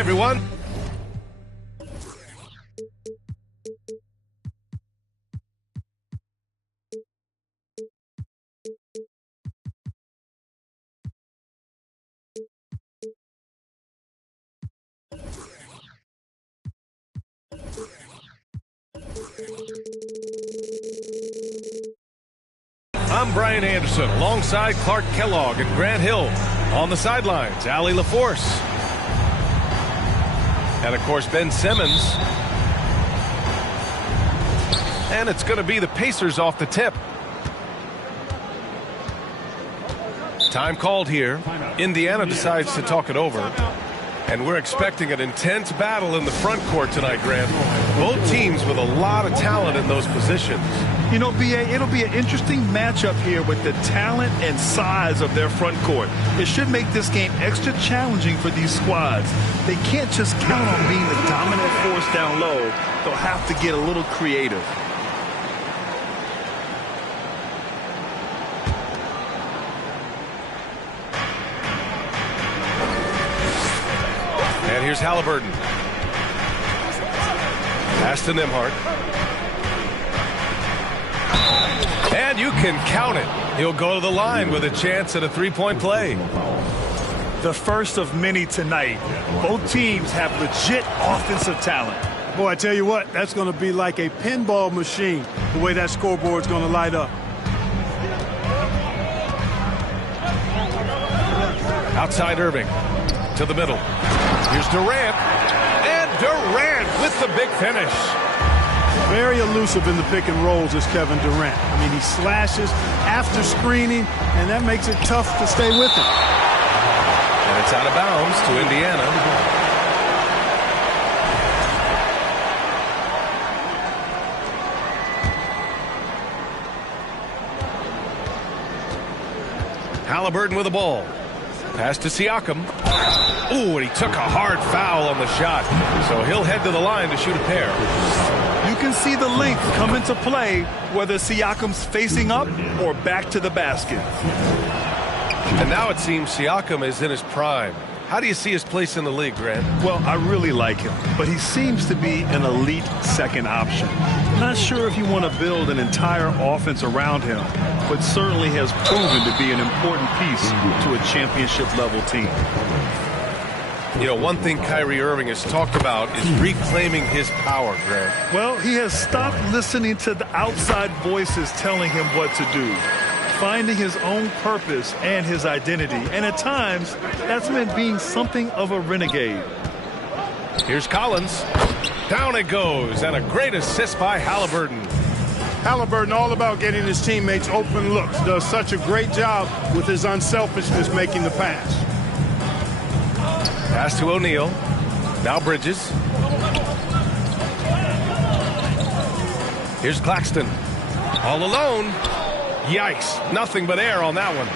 everyone. I'm Brian Anderson alongside Clark Kellogg and Grant Hill. On the sidelines, Allie LaForce. And of course, Ben Simmons. And it's going to be the Pacers off the tip. Time called here. Indiana decides to talk it over. And we're expecting an intense battle in the front court tonight, Grant. Both teams with a lot of talent in those positions. You know, B.A., it'll be an interesting matchup here with the talent and size of their front court. It should make this game extra challenging for these squads. They can't just count on being the dominant force down low. They'll have to get a little creative. And here's Halliburton. Pass to Nembhard. And you can count it. He'll go to the line with a chance at a three-point play. The first of many tonight. Both teams have legit offensive talent. Boy, I tell you what, that's going to be like a pinball machine, the way that scoreboard's going to light up. Outside Irving. To the middle. Here's Durant. And Durant with the big finish. Very elusive in the pick and rolls is Kevin Durant. I mean, he slashes after screening, and that makes it tough to stay with him. And it's out of bounds to Indiana. Halliburton with the ball. Pass to Siakam. Ooh, and he took a hard foul on the shot. So he'll head to the line to shoot a pair. You can see the length come into play whether Siakam's facing up or back to the basket. And now it seems Siakam is in his prime. How do you see his place in the league, Grant? Well, I really like him, but he seems to be an elite second option. Not sure if you want to build an entire offense around him, but certainly has proven to be an important piece to a championship-level team. You know, one thing Kyrie Irving has talked about is reclaiming his power, Grant. Well, he has stopped listening to the outside voices telling him what to do, finding his own purpose and his identity. And at times, that's meant being something of a renegade. Here's Collins. Down it goes, and a great assist by Halliburton. Halliburton all about getting his teammates open looks. Does such a great job with his unselfishness making the pass. Pass to O'Neal. Now Bridges. Here's Claxton. All alone. Yikes. Nothing but air on that one.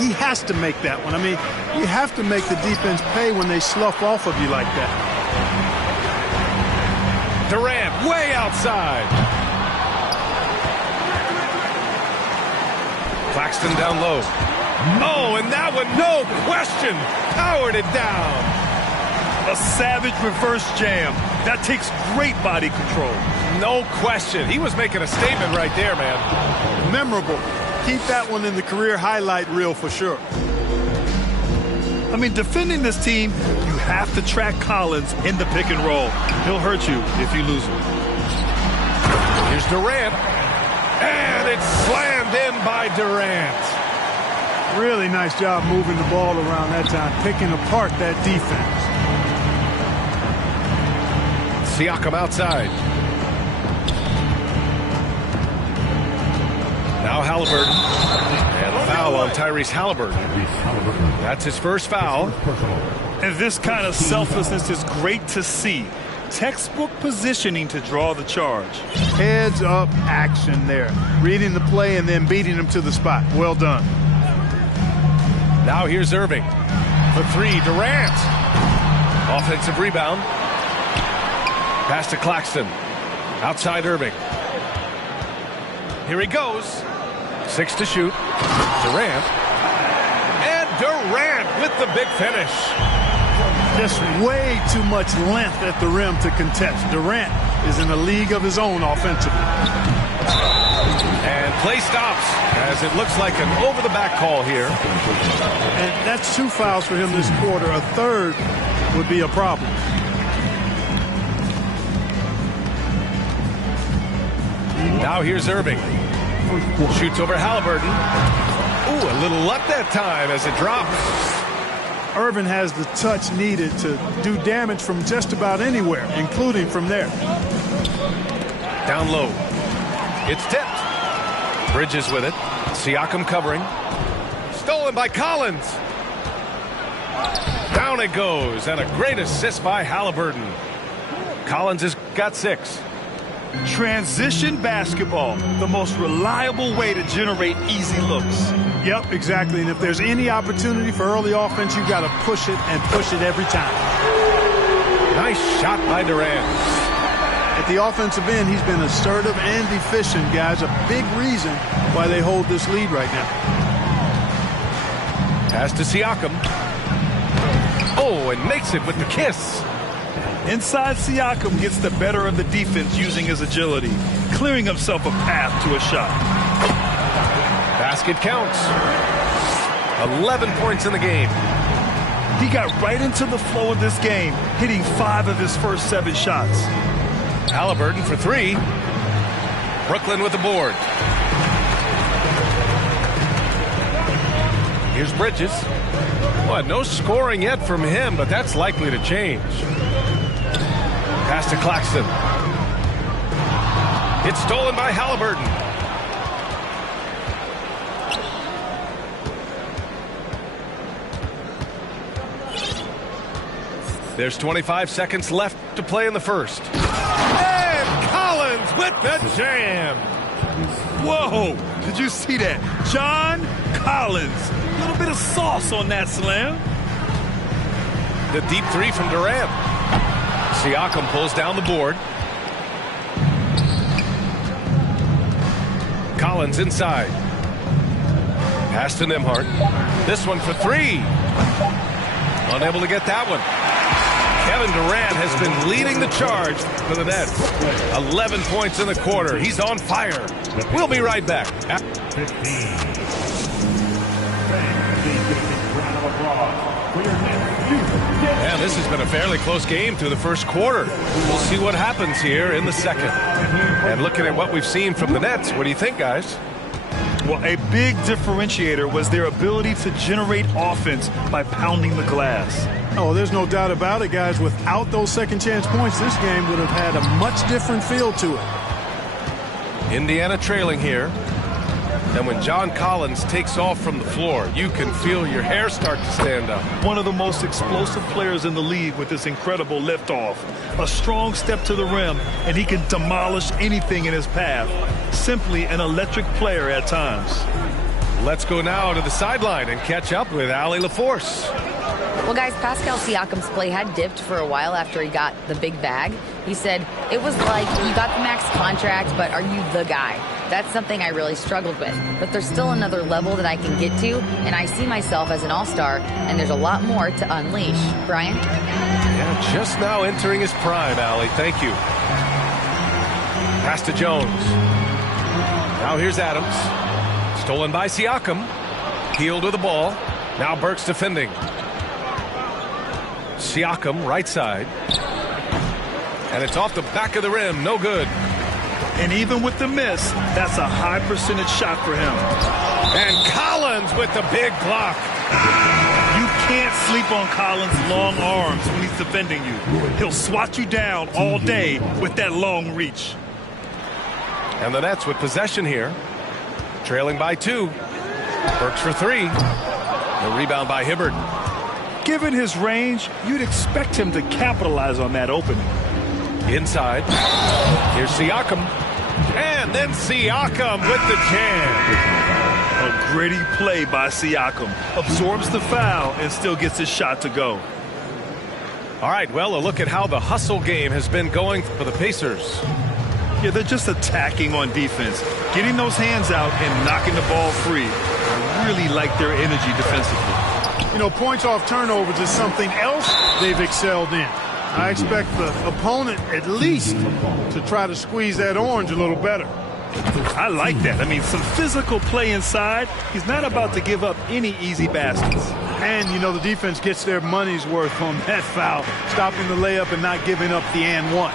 He has to make that one. I mean, you have to make the defense pay when they slough off of you like that. Durant way outside. Claxton down low. Oh, and that one, no question, powered it down. A savage reverse jam. That takes great body control. No question. He was making a statement right there, man. Memorable. Keep that one in the career highlight reel for sure. I mean, defending this team, you have to track Collins in the pick and roll. He'll hurt you if you lose him. Here's Durant. And it's slammed in by Durant. Really nice job moving the ball around that time, picking apart that defense. Siakam outside. Now Halliburton. And a foul on Tyrese Halliburton. That's his first foul. And this kind of selflessness is great to see. Textbook positioning to draw the charge. Heads up action there. Reading the play and then beating him to the spot. Well done. Now here's Irving. For three, Durant. Offensive rebound. Pass to Claxton. Outside Irving. Here he goes. 6 to shoot. Durant. And Durant with the big finish. Just way too much length at the rim to contest. Durant is in a league of his own offensively. And play stops as it looks like an over-the-back call here. And that's 2 fouls for him this quarter. A third would be a problem. Now here's Irving. Shoots over Halliburton. Ooh, a little luck that time as it drops. Irvin has the touch needed to do damage from just about anywhere, including from there. Down low. It's tipped. Bridges with it. Siakam covering. Stolen by Collins. Down it goes, and a great assist by Halliburton. Collins has got 6. Transition basketball, the most reliable way to generate easy looks. Yep, exactly. And if there's any opportunity for early offense, you've got to push it and push it every time. Nice shot by Durant. At the offensive end, he's been assertive and efficient, guys. A big reason why they hold this lead right now. Pass to Siakam. Oh, and makes it with the kiss. Inside, Siakam gets the better of the defense using his agility, clearing himself a path to a shot. Basket counts. 11 points in the game. He got right into the flow of this game, hitting 5 of his first 7 shots. Halliburton for 3. Brooklyn with the board. Here's Bridges. Well, no scoring yet from him, but that's likely to change. Pass to Claxton. It's stolen by Halliburton. There's 25 seconds left to play in the first. And Collins with the jam. Whoa, did you see that? John Collins. A little bit of sauce on that slam. The deep 3 from Durant. Siakam pulls down the board. Collins inside. Pass to Nembhard. This one for 3. Unable to get that one. Kevin Durant has been leading the charge for the Nets. 11 points in the quarter. He's on fire. We'll be right back. And this has been a fairly close game through the first quarter. We'll see what happens here in the second. And looking at what we've seen from the Nets, what do you think, guys? Well, a big differentiator was their ability to generate offense by pounding the glass. Oh, there's no doubt about it, guys. Without those second chance points, this game would have had a much different feel to it. Indiana trailing here. And when John Collins takes off from the floor, you can feel your hair start to stand up. One of the most explosive players in the league with this incredible liftoff. A strong step to the rim, and he can demolish anything in his path. Simply an electric player at times. Let's go now to the sideline and catch up with Allie LaForce. Well, guys, Pascal Siakam's play had dipped for a while after he got the big bag. He said, it was like you got the max contract, but are you the guy? That's something I really struggled with. But there's still another level that I can get to, and I see myself as an all-star, and there's a lot more to unleash. Brian? Yeah, just now entering his prime, Allie. Thank you. Pass to Jones. Now here's Adams. Stolen by Siakam. Healed with the ball. Now Burks defending. Siakam, right side. And it's off the back of the rim. No good. And even with the miss, that's a high percentage shot for him. And Collins with the big block. You can't sleep on Collins' long arms when he's defending you. He'll swat you down all day with that long reach. And the Nets with possession here. Trailing by 2. Burks for 3. The rebound by Hibbert. Given his range, you'd expect him to capitalize on that opening. Inside. Here's Siakam. And then Siakam with the jam. A gritty play by Siakam. Absorbs the foul and still gets his shot to go. All right, well, a look at how the hustle game has been going for the Pacers. Yeah, they're just attacking on defense. Getting those hands out and knocking the ball free. I really like their energy defensively. You know, points off turnovers is something else they've excelled in. I expect the opponent at least to try to squeeze that orange a little better. I like that. I mean, some physical play inside. He's not about to give up any easy baskets. And, you know, the defense gets their money's worth on that foul, stopping the layup and not giving up the and one.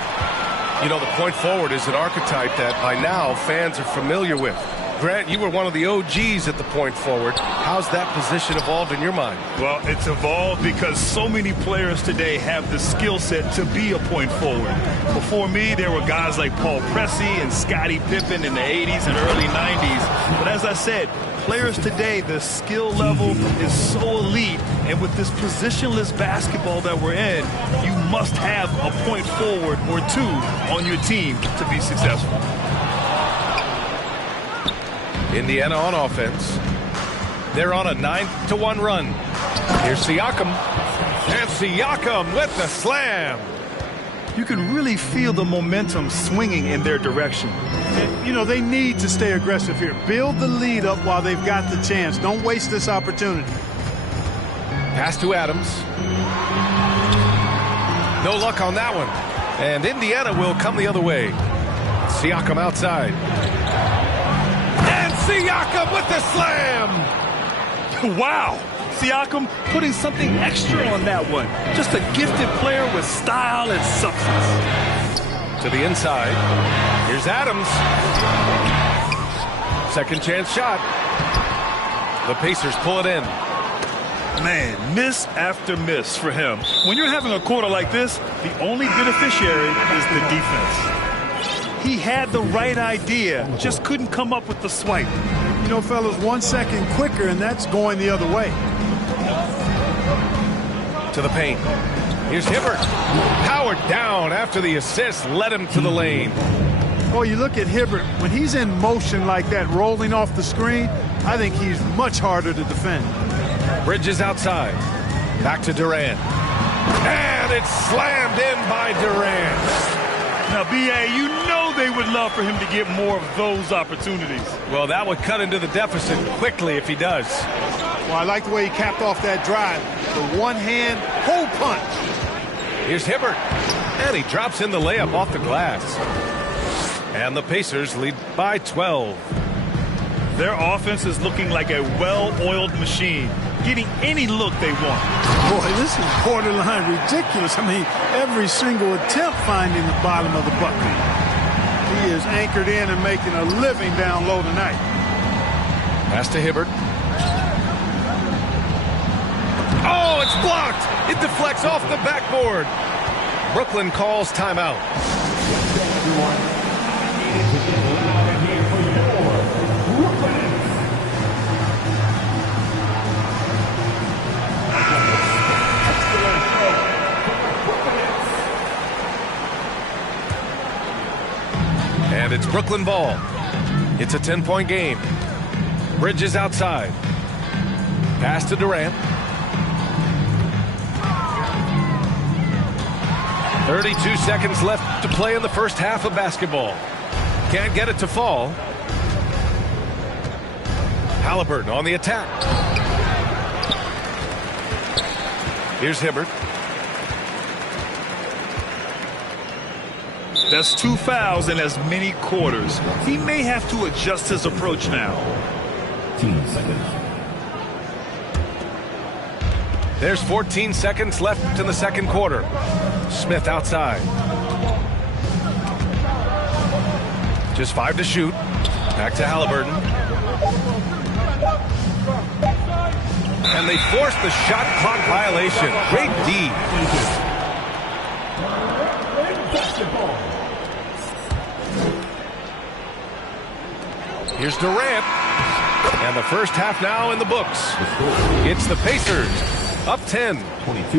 You know, the point forward is an archetype that by now fans are familiar with. Grant, you were one of the OGs at the point forward. How's that position evolved in your mind? Well, it's evolved because so many players today have the skill set to be a point forward. Before me, there were guys like Paul Pressey and Scottie Pippen in the 80s and early 90s. But as I said, players today, the skill level is so elite. And with this positionless basketball that we're in, you must have a point forward or two on your team to be successful. Indiana on offense. They're on a 9-1 run. Here's Siakam. And Siakam with the slam. You can really feel the momentum swinging in their direction. And, you know, they need to stay aggressive here. Build the lead up while they've got the chance. Don't waste this opportunity. Pass to Adams. No luck on that one. And Indiana will come the other way. Siakam outside. Siakam with the slam! Wow! Siakam putting something extra on that one. Just a gifted player with style and substance. To the inside. Here's Adams. Second chance shot. The Pacers pull it in. Man, miss after miss for him. When you're having a quarter like this, the only beneficiary is the defense. He had the right idea, just couldn't come up with the swipe. You know, fellas, 1 second quicker, and that's going the other way. To the paint. Here's Hibbert. Powered down after the assist led him to the lane. Oh, you look at Hibbert. When he's in motion like that, rolling off the screen, I think he's much harder to defend. Bridges outside. Back to Durant. And it's slammed in by Durant. Now, B.A., you know they would love for him to get more of those opportunities. Well, that would cut into the deficit quickly if he does. Well, I like the way he capped off that drive. The one-hand hole punch. Here's Hibbert. And he drops in the layup off the glass. And the Pacers lead by 12. Their offense is looking like a well-oiled machine, getting any look they want. Boy, this is borderline ridiculous. I mean, every single attempt finding the bottom of the bucket. He is anchored in and making a living down low tonight. Pass to Hibbert. Oh, it's blocked. It deflects off the backboard. Brooklyn calls timeout. And it's Brooklyn ball. It's a 10-point game. Bridges outside. Pass to Durant. 32 seconds left to play in the first half of basketball. Can't get it to fall. Halliburton on the attack. Here's Hibbert. That's 2 fouls in as many quarters. He may have to adjust his approach now. 10 seconds. There's 14 seconds left in the second quarter. Smith outside. Just 5 to shoot. Back to Halliburton. And they force the shot clock violation. Great D. Here's Durant. And the first half now in the books. It's the Pacers up 10.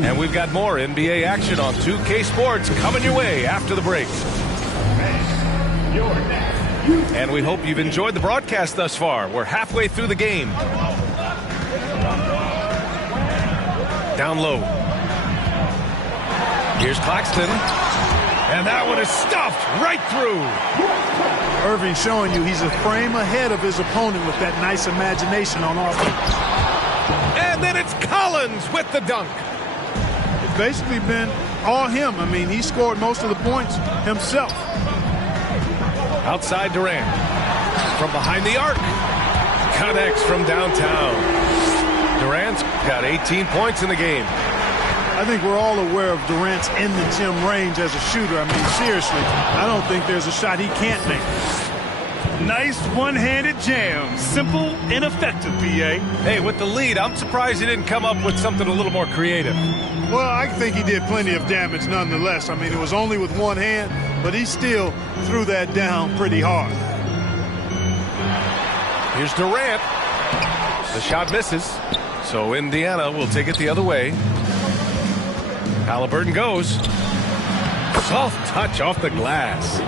And we've got more NBA action on 2K Sports coming your way after the break. And we hope you've enjoyed the broadcast thus far. We're halfway through the game. Down low. Here's Claxton. And that one is stuffed right through. Irving showing you he's a frame ahead of his opponent with that nice imagination on offense. And then it's Collins with the dunk. basically been all him. I mean, he scored most of the points himself. Outside Durant. From behind the arc. Connects from downtown. Durant's got 18 points in the game. I think we're all aware of Durant's in the gym range as a shooter. I mean, seriously, I don't think there's a shot he can't make. Nice one-handed jam. Simple and effective, B.A. Hey, with the lead, I'm surprised he didn't come up with something a little more creative. Well, I think he did plenty of damage nonetheless. I mean, it was only with one hand, but he still threw that down pretty hard. Here's Durant. The shot misses. So Indiana will take it the other way. Halliburton goes. Soft touch off the glass.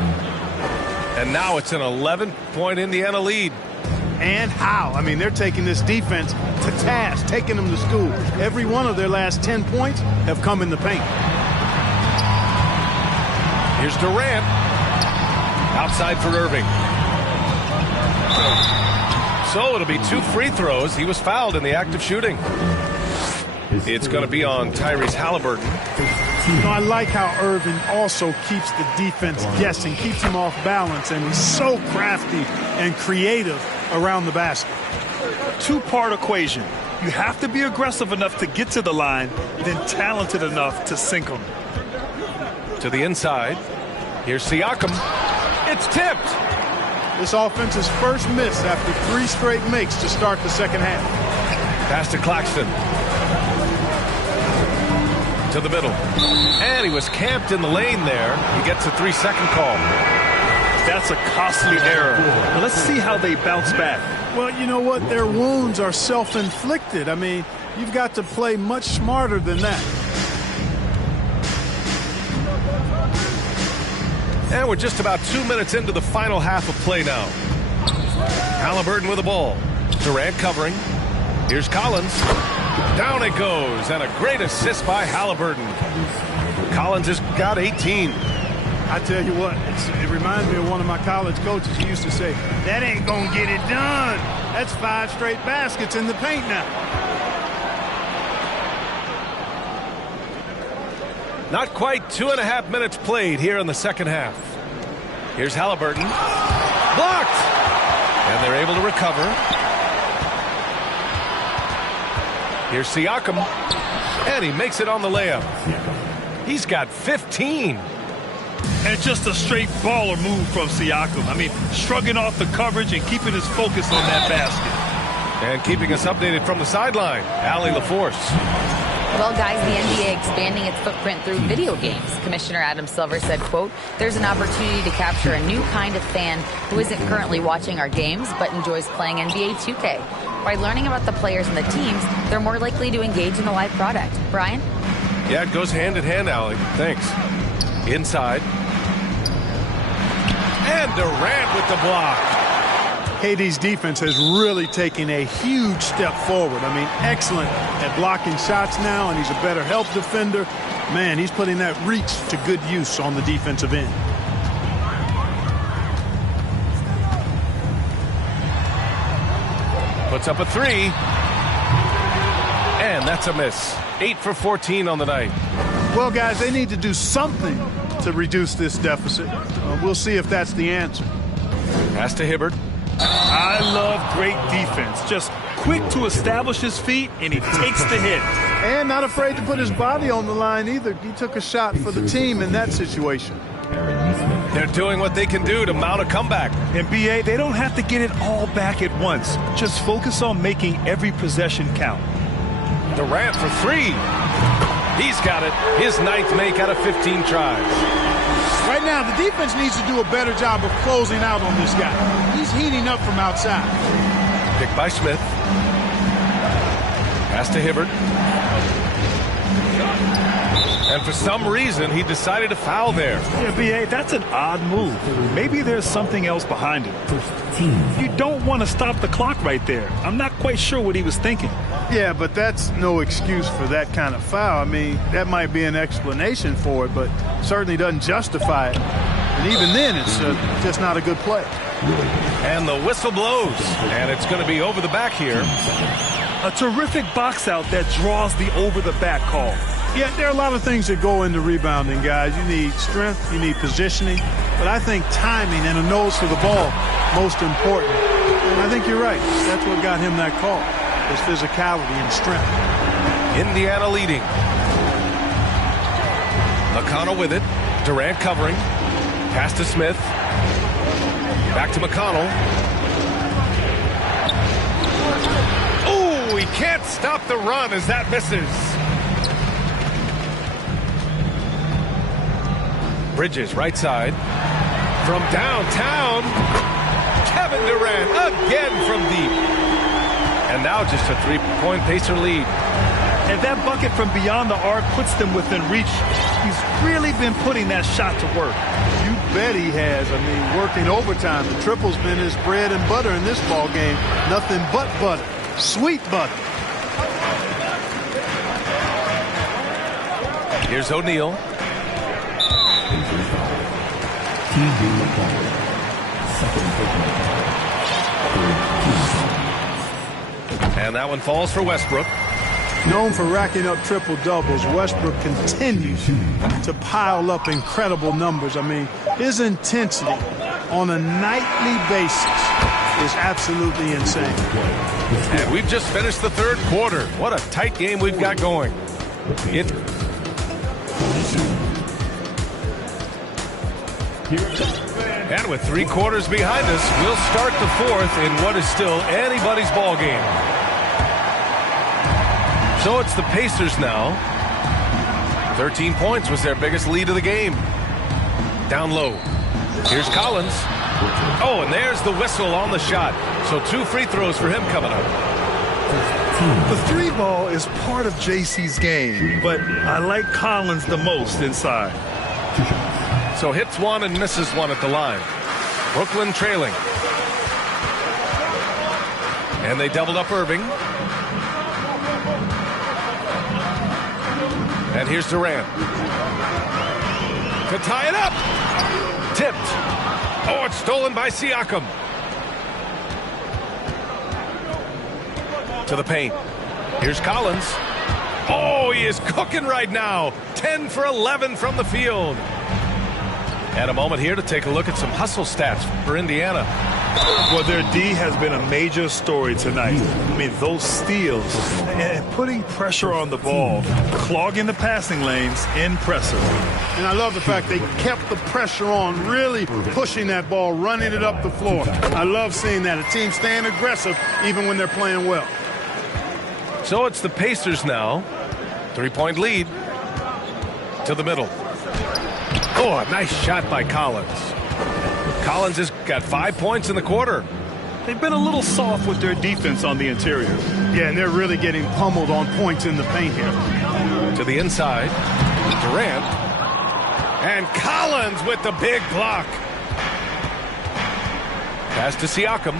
And now it's an 11-point Indiana lead. And how? I mean, they're taking this defense to task, taking them to school. Every one of their last 10 points have come in the paint. Here's Durant. Outside for Irving. So it'll be 2 free throws. He was fouled in the act of shooting. It's going to be on Tyrese Halliburton. You know, I like how Irving also keeps the defense guessing, keeps them off balance, and he's so crafty and creative around the basket. Two-part equation. You have to be aggressive enough to get to the line, then talented enough to sink them. To the inside. Here's Siakam. It's tipped. This offense's first miss after 3 straight makes to start the second half. Pass to Claxton. To the middle. And he was camped in the lane there. He gets a 3-second call. That's a costly error. Now let's see how they bounce back. Well, you know what? Their wounds are self-inflicted. I mean, you've got to play much smarter than that. And we're just about 2 minutes into the final half of play now. Halliburton with the ball. Durant covering. Here's Collins. Down it goes, and a great assist by Halliburton. Collins has got 18. I tell you what, it reminds me of one of my college coaches. He used to say, that ain't gonna get it done. That's 5 straight baskets in the paint now. Not quite 2.5 minutes played here in the second half. Here's Halliburton. Blocked! And they're able to recover. Here's Siakam. And he makes it on the layup. He's got 15. And just a straight baller move from Siakam. I mean, shrugging off the coverage and keeping his focus on that basket. And keeping us updated from the sideline, Allie LaForce. Well, guys, the NBA expanding its footprint through video games. Commissioner Adam Silver said, quote, there's an opportunity to capture a new kind of fan who isn't currently watching our games but enjoys playing NBA 2K. By learning about the players and the teams, they're more likely to engage in the live product. Brian? Yeah, it goes hand in hand, Allie. Thanks. Inside. And Durant with the block. KD's defense has really taken a huge step forward. I mean, excellent at blocking shots now, and he's a better help defender. Man, he's putting that reach to good use on the defensive end. Puts up a 3. And that's a miss. 8 for 14 on the night. Well, guys, they need to do something to reduce this deficit. We'll see if that's the answer. Pass to Hibbert. I love great defense. Just quick to establish his feet, and he takes the hit. And not afraid to put his body on the line either. He took a shot for the team in that situation. They're doing what they can do to mount a comeback. And BA, they don't have to get it all back at once. Just focus on making every possession count. Durant for 3. He's got it. His 9th make out of 15 tries. Right now, the defense needs to do a better job of closing out on this guy. He's heating up from outside. Picked by Smith. Pass to Hibbert. And for some reason, he decided to foul there. Yeah, B.A., that's an odd move. Maybe there's something else behind it. You don't want to stop the clock right there. I'm not quite sure what he was thinking. Yeah, but that's no excuse for that kind of foul. I mean, that might be an explanation for it, but certainly doesn't justify it. And even then, it's just not a good play. And the whistle blows. And it's going to be over the back here. A terrific box out that draws the over-the-back call. Yeah, there are a lot of things that go into rebounding, guys. You need strength, you need positioning, but I think timing and a nose for the ball most important. And I think you're right. That's what got him that call, his physicality and strength. Indiana leading. McConnell with it. Durant covering. Pass to Smith. Back to McConnell. Oh, he can't stop the run as that misses. Bridges, right side. From downtown, Kevin Durant again from deep. And now just a three-point Pacer lead. And that bucket from beyond the arc puts them within reach. He's really been putting that shot to work. You bet he has. I mean, working overtime. The triple's been his bread and butter in this ball game. Nothing but butter. Sweet butter. Here's O'Neal. And that one falls for Westbrook. Known for racking up triple-doubles, Westbrook continues to pile up incredible numbers. I mean, his intensity on a nightly basis is absolutely insane. And we've just finished the third quarter. What a tight game we've got going. And with 3 quarters behind us, we'll start the fourth in what is still anybody's ball game. So it's the Pacers now. 13 points was their biggest lead of the game. Down low. Here's Collins. Oh, and there's the whistle on the shot. So 2 free throws for him coming up. The 3 ball is part of JC's game, but I like Collins the most inside. So hits 1 and misses 1 at the line. Brooklyn trailing. And they doubled up Irving. And here's Durant. To tie it up. Tipped. Oh, it's stolen by Siakam. To the paint. Here's Collins. Oh, he is cooking right now. 10 for 11 from the field. And a moment here to take a look at some hustle stats for Indiana. Well, their D has been a major story tonight. I mean, those steals and putting pressure on the ball, clogging the passing lanes, impressive. And I love the fact they kept the pressure on, really pushing that ball, running it up the floor. I love seeing that. A team staying aggressive even when they're playing well. So it's the Pacers now. 3-point lead. To the middle. Oh, a nice shot by Collins. Collins has got 5 points in the quarter. They've been a little soft with their defense on the interior. Yeah, and they're really getting pummeled on points in the paint here. To the inside. Durant. And Collins with the big block. Pass to Siakam.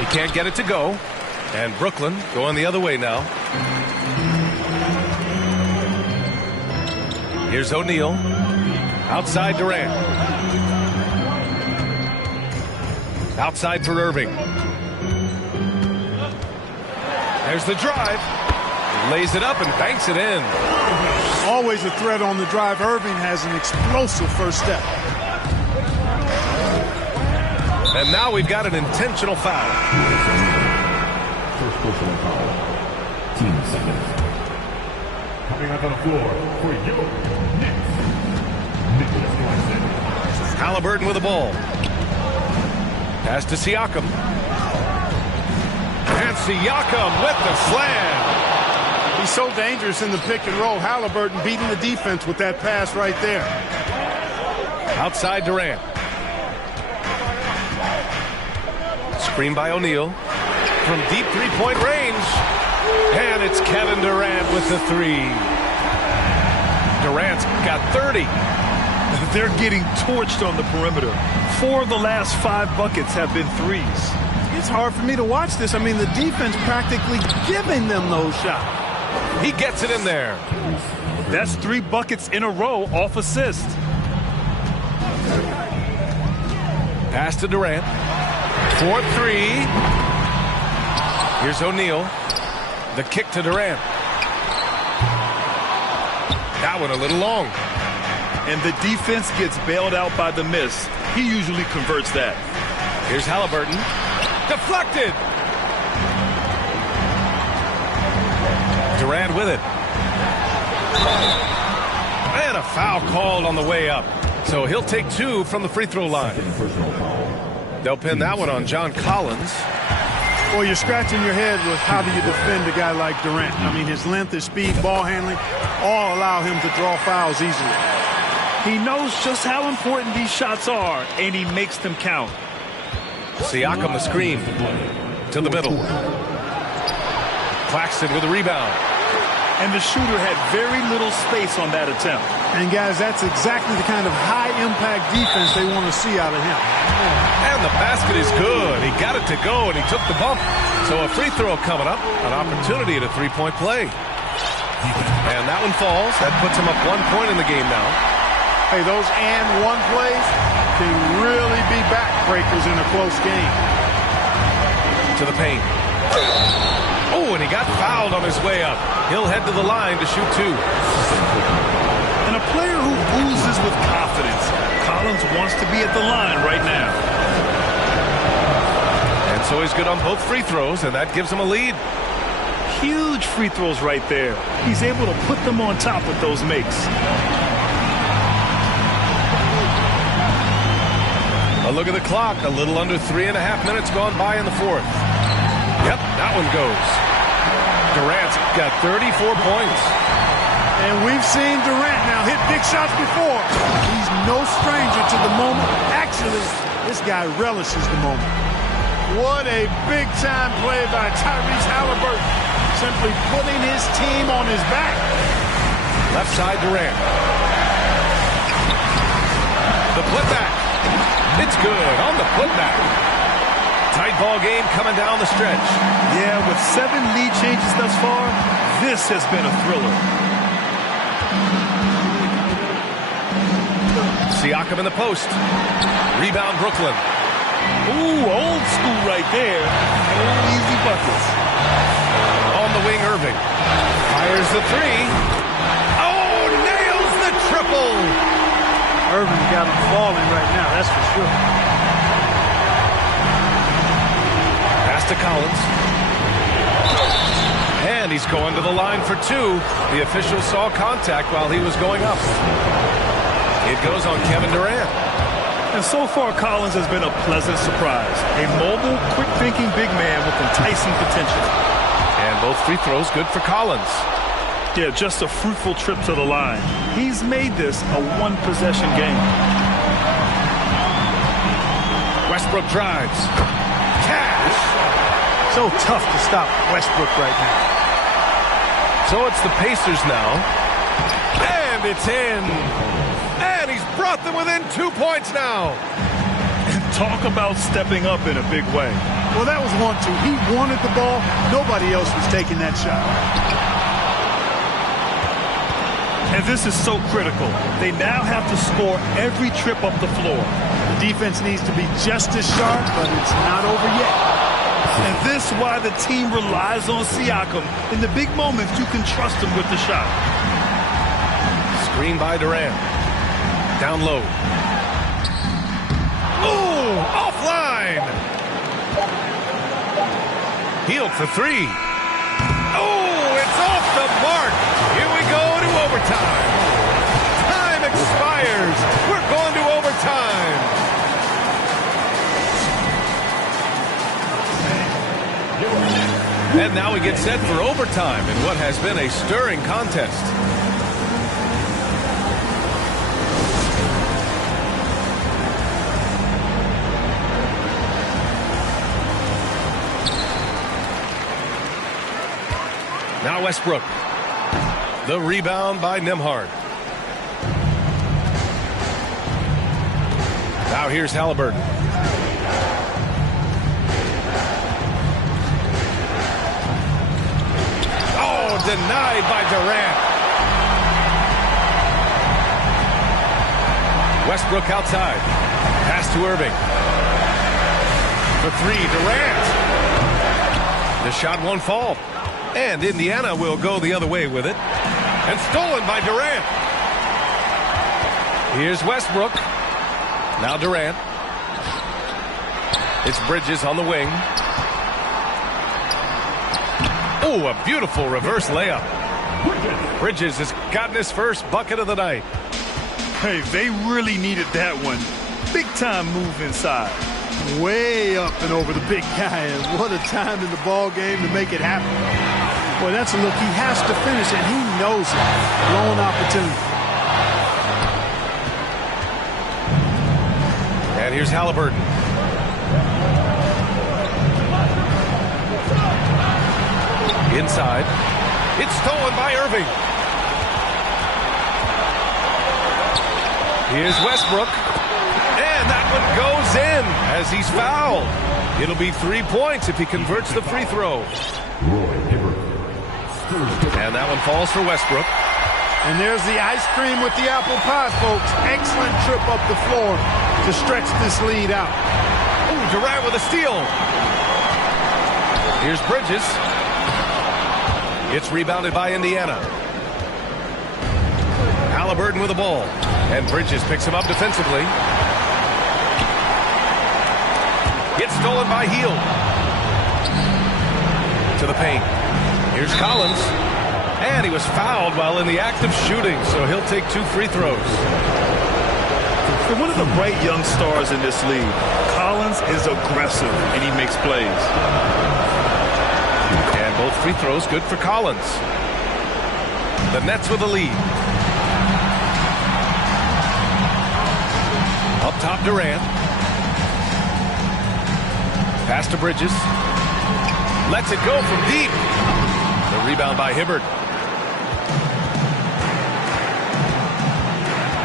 He can't get it to go. And Brooklyn going the other way now. Here's O'Neal. Outside Durant. Outside for Irving. There's the drive. Lays it up and banks it in. Always a threat on the drive. Irving has an explosive first step. And now we've got an intentional foul. First personal foul. Team seconds. Coming up on the floor for you, Knicks. Nicholas Claxton. Halliburton with the ball. Pass to Siakam. And Siakam with the slam. He's so dangerous in the pick and roll. Halliburton beating the defense with that pass right there. Outside Durant. Screen by O'Neal. From deep three-point range. And it's Kevin Durant with the 3. Durant's got 30. They're getting torched on the perimeter. 4 of the last 5 buckets have been 3s. It's hard for me to watch this. I mean, the defense practically giving them those shots. He gets it in there. That's 3 buckets in a row off assist. Pass to Durant. 4-3. Here's O'Neal. The kick to Durant. That one a little long. And the defense gets bailed out by the miss. He usually converts that. Here's Halliburton. Deflected. Durant with it. And a foul called on the way up. So he'll take 2 from the free throw line. They'll pin that one on John Collins. Well, you're scratching your head with how do you defend a guy like Durant. I mean, his length, his speed, ball handling, all allow him to draw fouls easily. He knows just how important these shots are, and he makes them count. Siakam the screen to the middle. Claxton with a rebound. And the shooter had very little space on that attempt. And, guys, that's exactly the kind of high-impact defense they want to see out of him. And the basket is good. He got it to go, and he took the bump. So a free throw coming up, an opportunity at a three-point play. And that one falls. That puts him up 1 point in the game now. Hey, those and one plays can really be backbreakers in a close game. To the paint. Oh, and he got fouled on his way up. He'll head to the line to shoot 2. And a player who oozes with confidence. Collins wants to be at the line right now. And so he's good on both free throws, and that gives him a lead. Huge free throws right there. He's able to put them on top with those makes. A look at the clock. A little under 3.5 minutes gone by in the fourth. Yep, that one goes. Durant's got 34 points. And we've seen Durant now hit big shots before. He's no stranger to the moment. Actually, this guy relishes the moment. What a big-time play by Tyrese Halliburton. Simply putting his team on his back. Left side Durant. The putback. It's good on the putback. Tight ball game coming down the stretch. Yeah, with 7 lead changes thus far, this has been a thriller. Siakam in the post. Rebound Brooklyn. Ooh, old school right there. Easy buckets. On the wing, Irving. Fires the 3. Oh, nails the triple. Irving's got him falling right now, that's for sure. Pass to Collins. And he's going to the line for 2. The official saw contact while he was going up. It goes on Kevin Durant. And so far, Collins has been a pleasant surprise. A mobile, quick-thinking big man with enticing potential. And both free throws good for Collins. Yeah, just a fruitful trip to the line. He's made this a one-possession game. Westbrook drives. Cash. So tough to stop Westbrook right now. So it's the Pacers now. And it's in. And he's brought them within 2 points now. And talk about stepping up in a big way. Well, that was 1-2. He wanted the ball. Nobody else was taking that shot. And this is so critical. They now have to score every trip up the floor. The defense needs to be just as sharp, but it's not over yet. And this is why the team relies on Siakam. In the big moments, you can trust him with the shot. Screen by Durant. Down low. Ooh, offline. Healed for 3. Oh, it's off the mark. Here we go to overtime. Time expires. We're going to overtime. And now we get set for overtime in what has been a stirring contest. Now Westbrook. The rebound by Nembhard. Now here's Halliburton. Oh, denied by Durant. Westbrook outside. Pass to Irving. For 3, Durant. The shot won't fall. And Indiana will go the other way with it. And stolen by Durant. Here's Westbrook. Now Durant. It's Bridges on the wing. Oh, a beautiful reverse layup. Bridges has gotten his first bucket of the night. Hey, they really needed that one. Big time move inside. Way up and over the big guy, and what a time in the ball game to make it happen. Boy, that's a look he has to finish, and he knows it. Blown opportunity. And here's Halliburton. Inside. It's stolen by Irving. Here's Westbrook. And that one goes in as he's fouled. It'll be 3 points if he converts the free throw. And that one falls for Westbrook. And there's the ice cream with the apple pie, folks. Excellent trip up the floor to stretch this lead out. Ooh, Durant with a steal. Here's Bridges. It's rebounded by Indiana. Halliburton with the ball. And Bridges picks him up defensively. Gets stolen by Heel. To the paint. Here's Collins. And he was fouled while in the act of shooting, so he'll take 2 free throws. For one of the bright young stars in this league, Collins is aggressive and he makes plays. And both free throws good for Collins. The Nets with the lead. Up top, Durant. Pass to Bridges. Lets it go from deep. The rebound by Hibbert.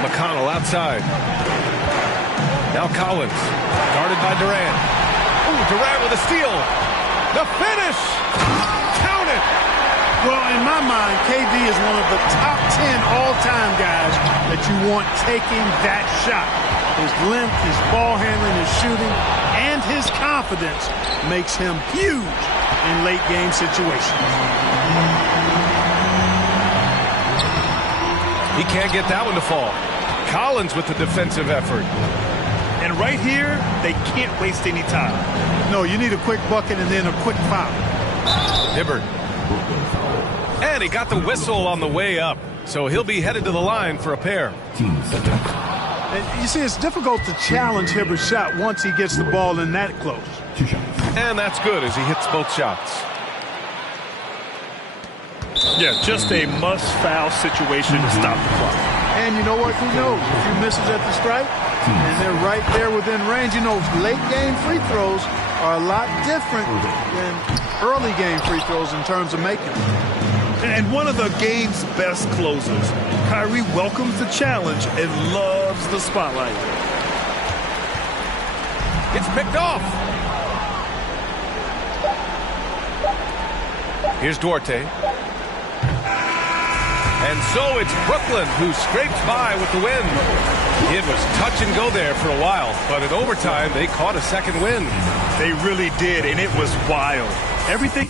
McConnell outside. Now Collins. Guarded by Durant. Ooh, Durant with a steal. The finish. Count it. Well, in my mind, KD is one of the top 10 all-time guys that you want taking that shot. His length, his ball handling, his shooting, and his confidence makes him huge in late-game situations. He can't get that one to fall. Collins with the defensive effort. And right here, they can't waste any time. No, you need a quick bucket and then a quick foul. Hibbert. And he got the whistle on the way up. So he'll be headed to the line for a pair. And you see, it's difficult to challenge Hibbert's shot once he gets the ball in that close. And that's good as he hits both shots. Yeah, just a must-foul situation to stop the clock. And you know what? Who knows? A few misses at the stripe, and they're right there within range. You know, late-game free throws are a lot different than early-game free throws in terms of making them. And one of the game's best closers. Kyrie welcomes the challenge and loves the spotlight. It's picked off. Here's Duarte. And so it's Brooklyn who scrapes by with the win. It was touch and go there for a while, but in overtime they caught a second win. They really did, and it was wild. Everything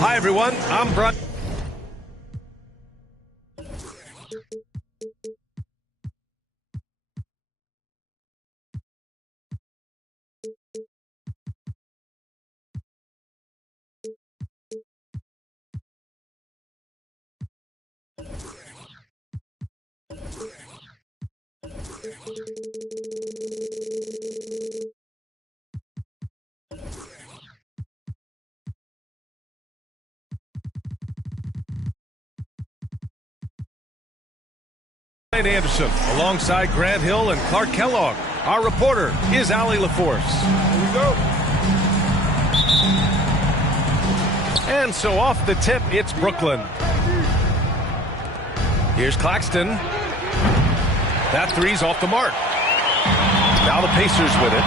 Hi, everyone. I'm Brian. Anderson alongside Grant Hill and Clark Kellogg. Our reporter is Allie LaForce. Here we go. And so off the tip, it's Brooklyn. Here's Claxton. That three's off the mark. Now the Pacers with it.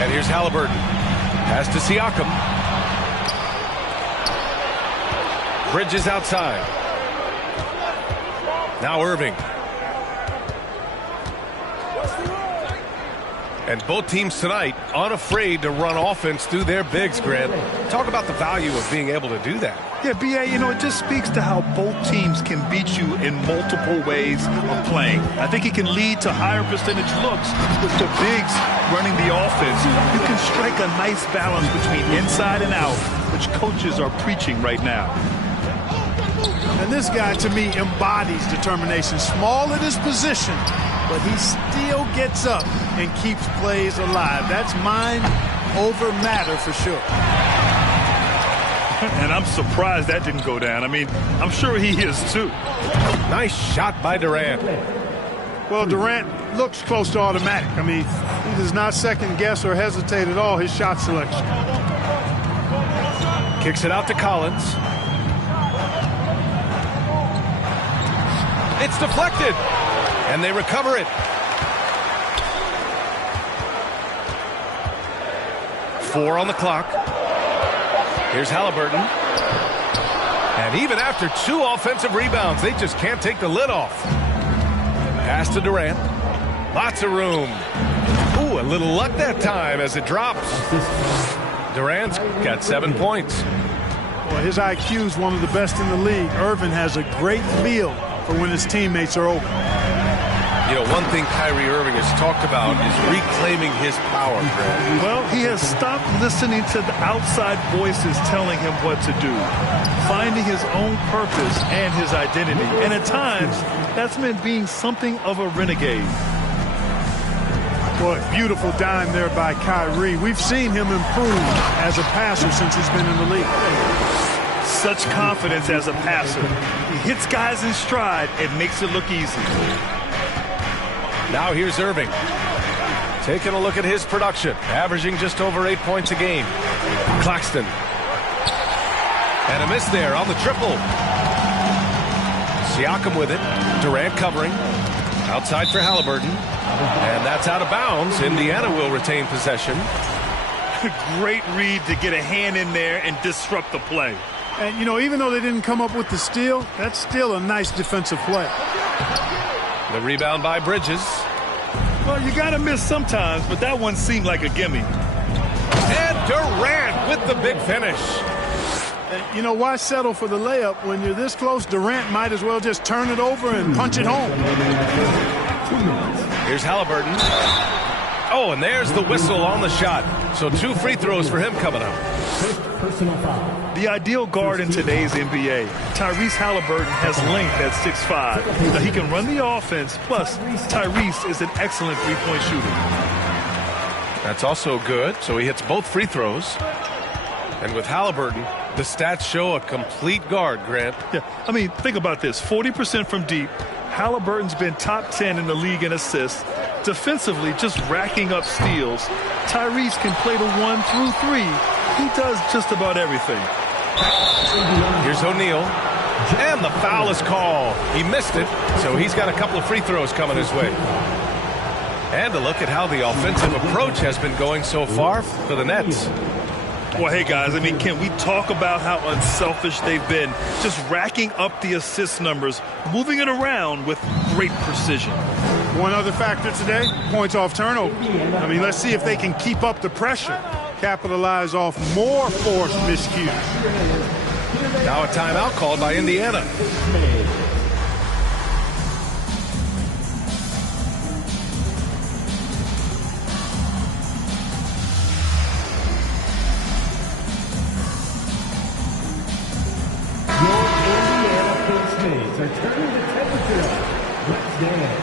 And here's Halliburton. Pass to Siakam. Bridges outside. Now Irving. And both teams tonight unafraid to run offense through their bigs, Grant. Talk about the value of being able to do that. Yeah, B.A., you know, it just speaks to how both teams can beat you in multiple ways of playing. I think it can lead to higher percentage looks with the bigs running the offense. You can strike a nice balance between inside and out, which coaches are preaching right now. And this guy, to me, embodies determination. Small at his position, but he still gets up and keeps plays alive. That's mind over matter for sure. And I'm surprised that didn't go down. I mean, I'm sure he is too. Nice shot by Durant. Well, Durant looks close to automatic. I mean, he does not second guess or hesitate at all his shot selection. Kicks it out to Collins. It's deflected, and they recover it. 4 on the clock. Here's Halliburton. And even after 2 offensive rebounds, they just can't take the lid off. Pass to Durant. Lots of room. Ooh, a little luck that time as it drops. Durant's got 7 points. Well, his IQ is one of the best in the league. Irvin has a great feel for when his teammates are open. You know, one thing Kyrie Irving has talked about is reclaiming his power, Grant. Well, he has stopped listening to the outside voices telling him what to do, finding his own purpose and his identity. And at times, that's meant being something of a renegade. Boy, beautiful dime there by Kyrie. We've seen him improve as a passer since he's been in the league. Such confidence as a passer. He hits guys in stride and makes it look easy. Now here's Irving. Taking a look at his production, averaging just over 8 points a game. Claxton. And a miss there on the triple. Siakam with it. Durant covering. Outside for Halliburton. And that's out of bounds. Indiana will retain possession. Great read to get a hand in there and disrupt the play. And, you know, even though they didn't come up with the steal, that's still a nice defensive play. The rebound by Bridges. Well, you got to miss sometimes, but that one seemed like a gimme. And Durant with the big finish. And, you know, why settle for the layup when you're this close? Durant might as well just turn it over and punch it home. Here's Halliburton. Oh, and there's the whistle on the shot. So 2 free throws for him coming up. Personal foul. The ideal guard in today's NBA, Tyrese Halliburton, has length at 6'5". Now, he can run the offense, plus Tyrese is an excellent three-point shooter. That's also good, so he hits both free throws. And with Halliburton, The stats show a complete guard, Grant. Yeah, I mean, think about this. 40% from deep. Halliburton's been top 10 in the league in assists. Defensively, just racking up steals. Tyrese can play the 1 through 3. He does just about everything. Here's O'Neal. And the foul is called. He missed it, so he's got a couple of free throws coming his way. And a look at how the offensive approach has been going so far for the Nets. Well, hey, guys, I mean, can we talk about how unselfish they've been? Just racking up the assist numbers, moving it around with great precision. One other factor today, points off turnover. I mean, let's see if they can keep up the pressure, capitalize off more forced miscues. Now a timeout called by Indiana. Are turning the temperature up. Let's dance.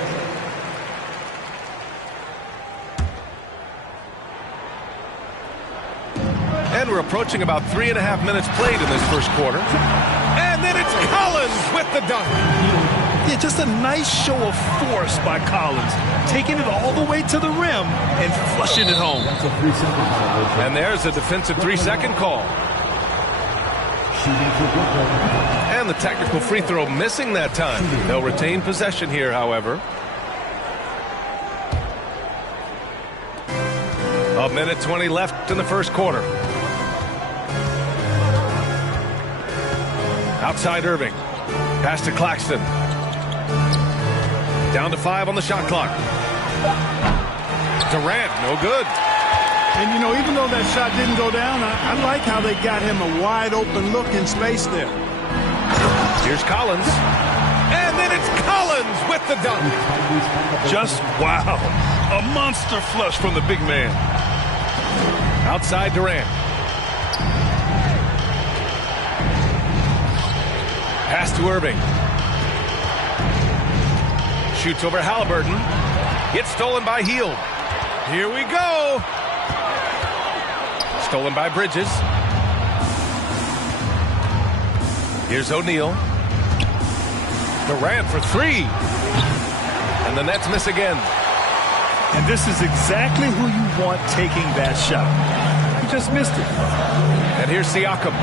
And we're approaching about 3.5 minutes played in this first quarter. And then it's Collins with the dunk. Yeah, just a nice show of force by Collins, taking it all the way to the rim and flushing it home. That's a 3-second call. And there's a defensive 3-second call. And the technical free throw missing that time. They'll retain possession here, however. A minute 20 left in the first quarter. Outside Irving. Pass to Claxton. Down to 5 on the shot clock. Durant, no good. And, you know, even though that shot didn't go down, I like how they got him a wide-open look in space there. Here's Collins. And then it's Collins with the dunk. Just wow. A monster flush from the big man. Outside Durant. Pass to Irving. Shoots over Halliburton. Gets stolen by Hield. Here we go. Stolen by Bridges. Here's O'Neal. Durant for 3. And the Nets miss again. And this is exactly who you want taking that shot. He just missed it. And here's Siakam.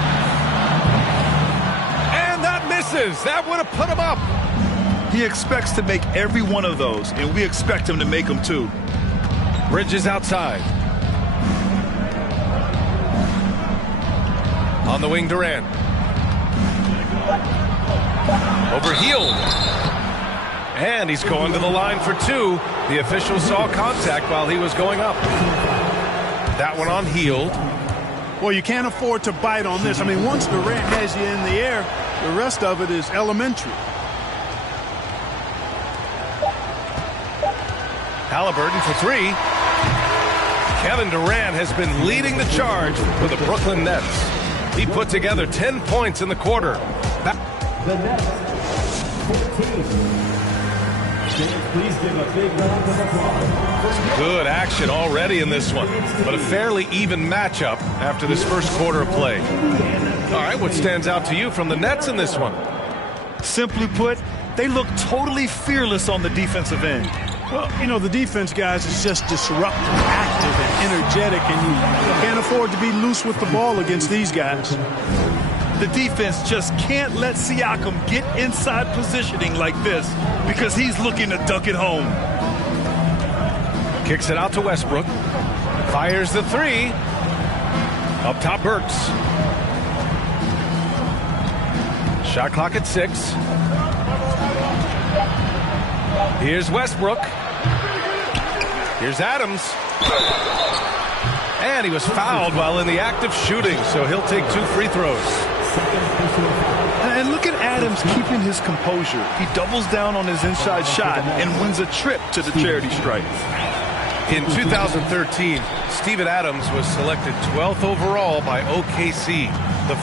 And that misses. That would have put him up. He expects to make every one of those, and we expect him to make them too. Bridges outside. On the wing, Durant. Over Hield. And he's going to the line for 2. The official saw contact while he was going up. That one on Hield. Well, you can't afford to bite on this. I mean, once Durant has you in the air, the rest of it is elementary. Halliburton for 3. Kevin Durant has been leading the charge for the Brooklyn Nets. He put together 10 points in the quarter. The Nets, 14. Please give a big round of applause. Good action already in this one, but a fairly even matchup after this first quarter of play. All right, what stands out to you from the Nets in this one? Simply put, they look totally fearless on the defensive end. Well, you know, the defense, guys, is just disruptive, active, and energetic, and you can't afford to be loose with the ball against these guys. The defense just can't let Siakam get inside positioning like this because he's looking to dunk it home. Kicks it out to Westbrook. Fires the 3. Up top, Burks. Shot clock at 6. Here's Westbrook. Here's Adams. And he was fouled while in the act of shooting, so he'll take 2 free throws. And look at Adams keeping his composure. He doubles down on his inside shot and wins a trip to the charity stripe. In 2013, Steven Adams was selected 12th overall by OKC, the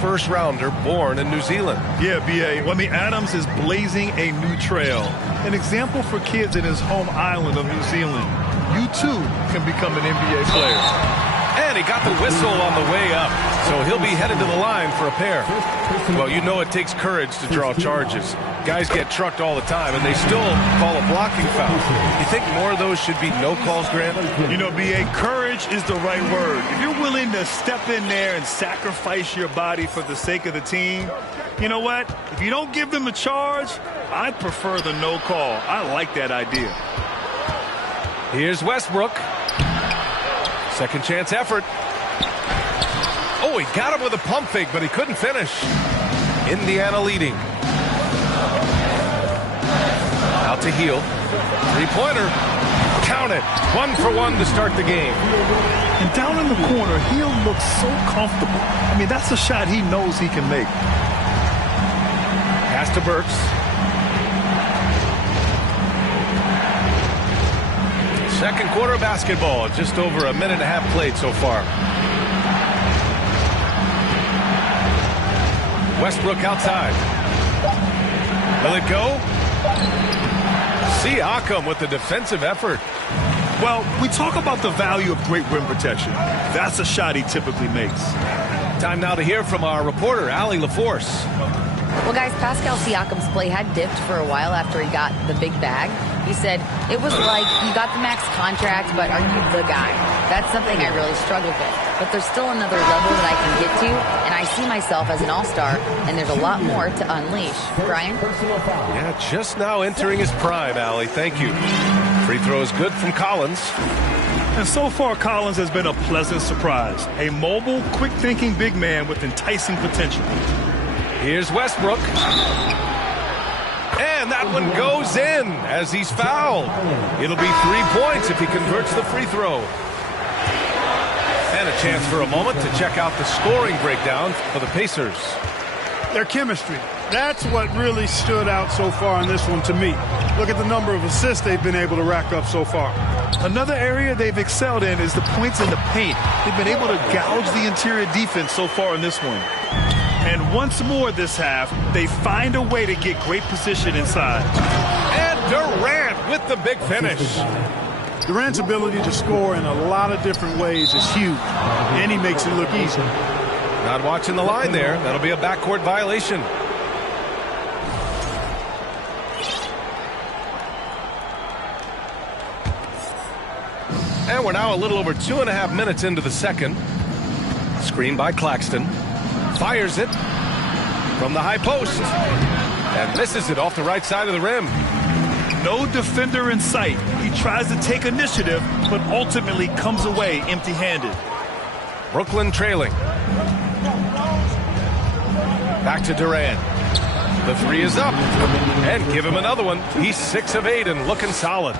first rounder born in New Zealand. Yeah, B.A. I mean, Adams is blazing a new trail. An example for kids in his home island of New Zealand. You, too, can become an NBA player. And he got the whistle on the way up, so he'll be headed to the line for a pair. Well, you know it takes courage to draw charges. Guys get trucked all the time, and they still call a blocking foul. You think more of those should be no calls, Grant? You know, B.A., courage is the right word. If you're willing to step in there and sacrifice your body for the sake of the team, you know what? If you don't give them a charge, I'd prefer the no call. I like that idea. Here's Westbrook. Second chance effort. Oh, he got him with a pump fake, but he couldn't finish. Indiana leading. Out to Heel. Three-pointer. Count it. 1 for 1 to start the game. And down in the corner, Heel looks so comfortable. I mean, that's a shot he knows he can make. Pass to Burks. Second quarter basketball. Just over a minute and a half played so far. Westbrook outside. Will it go? Siakam with the defensive effort. Well, we talk about the value of great rim protection. That's a shot he typically makes. Time now to hear from our reporter, Allie LaForce. Well, guys, Pascal Siakam's play had dipped for a while after he got the big bag. He said, it was like you got the max contract, but are you the guy? That's something I really struggled with. But there's still another level that I can get to, and I see myself as an all-star, and there's a lot more to unleash. Brian? Yeah, just now entering his prime, Allie. Thank you. Free throw is good from Collins. And so far, Collins has been a pleasant surprise. A mobile, quick-thinking big man with enticing potential. Here's Westbrook. And that one goes in as he's fouled. It'll be 3 points if he converts the free throw. And a chance for a moment to check out the scoring breakdown for the Pacers. Their chemistry. That's what really stood out so far in this one to me. Look at the number of assists they've been able to rack up so far. Another area they've excelled in is the points in the paint. They've been able to gouge the interior defense so far in this one. And once more this half, they find a way to get great position inside. And Durant with the big finish. Durant's ability to score in a lot of different ways is huge, and he makes it look easy. Not watching the line there. That'll be a backcourt violation. And we're now a little over 2.5 minutes into the second. Screen by Claxton. Fires it from the high post. And misses it off the right side of the rim. No defender in sight. He tries to take initiative, but ultimately comes away empty-handed. Brooklyn trailing. Back to Durant. The three is up. And give him another one. He's 6 of 8 and looking solid.